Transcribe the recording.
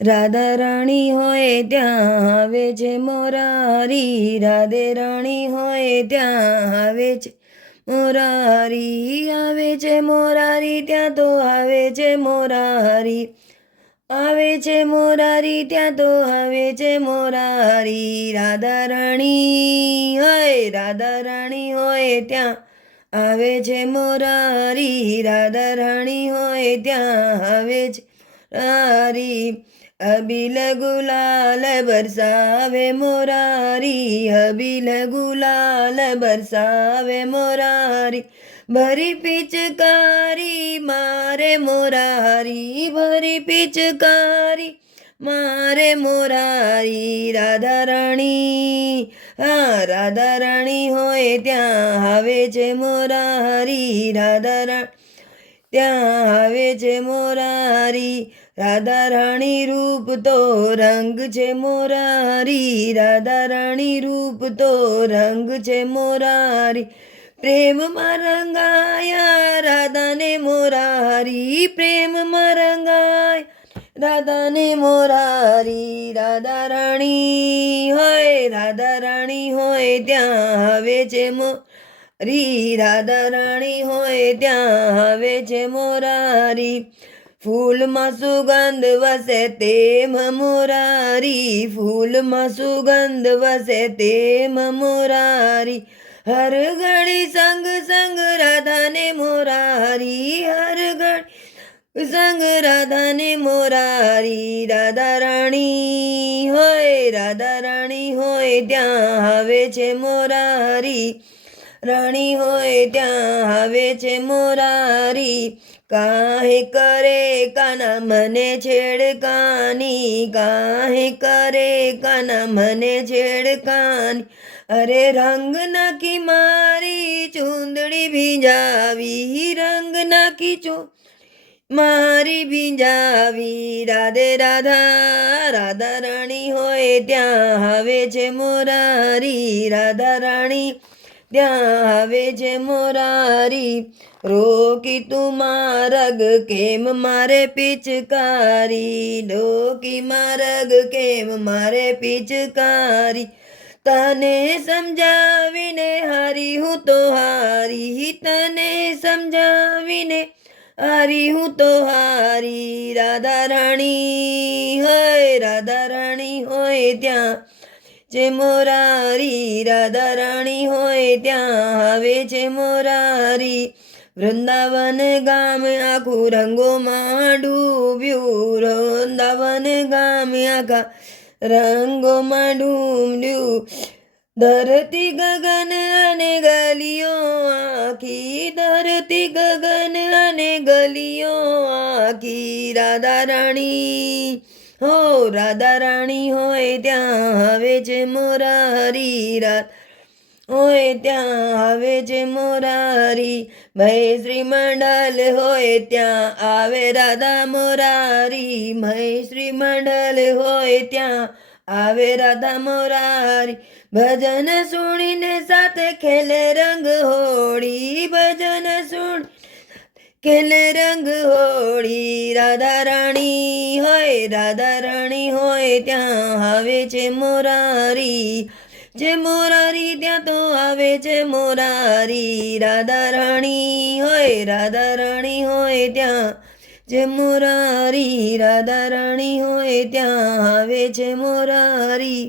રાધા રાણી હોય ત્યાં આવે છે મોરારી, રાધે રાણી હોય ત્યાં આવે છે મોરારી, આવે છે મોરારી ત્યાં તો આવે છે મોરારી, આવે છે મોરારી ત્યાં તો આવે છે મોરારી, રાધા રાણી હોય, રાધા રાણી હોય ત્યાં આવે છે મોરારી, રાધા રાણી હોય ત્યાં આવે છે મોરારી, અબીલ ગુલાલ બરસાવે મોરારી, અબીલ ગુલાલ બરસાવે મોરારી, ભરી પિચકારી મારે મોરારી, ભરી પિચકારી મારે મોરારી, રાધા રાણી હા રાધા રાણી હોય ત્યાં આવે છે મોરારી, રાધા રાણી ત્યાં આવે છે મોરારી, રાધા રાણી રૂપ તો રંગ છે મોરારી, રાધા રાણી રૂપ તો રંગ છે મોરારી, પ્રેમમાં રંગાયા રાધાને મોરારી, પ્રેમમાં રંગાય રાધાને મોરારી, રાધા રાણી હોય, રાધા રાણી હોય ત્યાં આવે છે મોરારી, રાધા રાણી હોય ત્યાં આવે છે મોરારી, ફૂલમાં સુગંધ વસે તેમ મોરારી, ફૂલમાં સુગંધ વસે તેમ મોરારી, હર ઘડી સંગ સંગ રાધાને મોરારી, હર ઘડી સંગ રાધાને મોરારી, રાધા રાણી હોય, રાધા રાણી હોય ત્યાં આવે છે મોરારી, રાણી હોય ત્યાં આવે છે મોરારી, કાહે કરે કાના મને છેડકાની, કાહે કરે કાના મને છેડકાની, અરે રંગ નાખી મારી ચૂંદડી ભીંજાવી, રંગ નાખી મારી ભીંજાવી, રાધે રાધા, રાધા રાણી હોય ત્યાં આવે છે મોરારી, રાધા રાણી ત્યાં આવે છે મોરારી, રોકી તું મારગ કેમ મારે પિચકારી, રોકી મારગ કેમ મારે પિચકારી, તને સમજાવીને હારી હું તો હારી, તને સમજાવીને હારી હું તો હારી, રાધા રાણી હોય, રાધા રાણી હોય ત્યાં જે મોરારી, રાધા રાણી હોય ત્યાં આવે છે મોરારી, વૃંદાવન ગામ આખું રંગોમાં ડૂબ્યું, વૃંદાવન ગામ આખા રંગોમાં ડૂબ્યું, ધરતી ગગન અને ગલીઓ આખી, ધરતી ગગન અને ગલીઓ આખી, રાધા રાણી હો, રાધા રાણી હોય ત્યાં આવે છે મોરારી, હોય ત્યાં આવે છે મોરારી, મહે શ્રી મંડલ હોય ત્યાં આવે રાધા મોરારી, મહે શ્રી મંડલ હોય ત્યાં આવે રાધા મોરારી, ભજન સુણીને સાથે ખેલે રંગ હોળી, ભજન સુણી ખેલે રંગ હોળી, રાધા રાણી હોય, રાધા રાણી હોય ત્યાં આવે છે મોરારી, જે મોરારી ત્યાં તો આવે છે મોરારી, રાધા રાણી હોય, રાધા રાણી હોય ત્યાં જે મોરારી, રાધા રાણી હોય ત્યાં આવે છે મોરારી.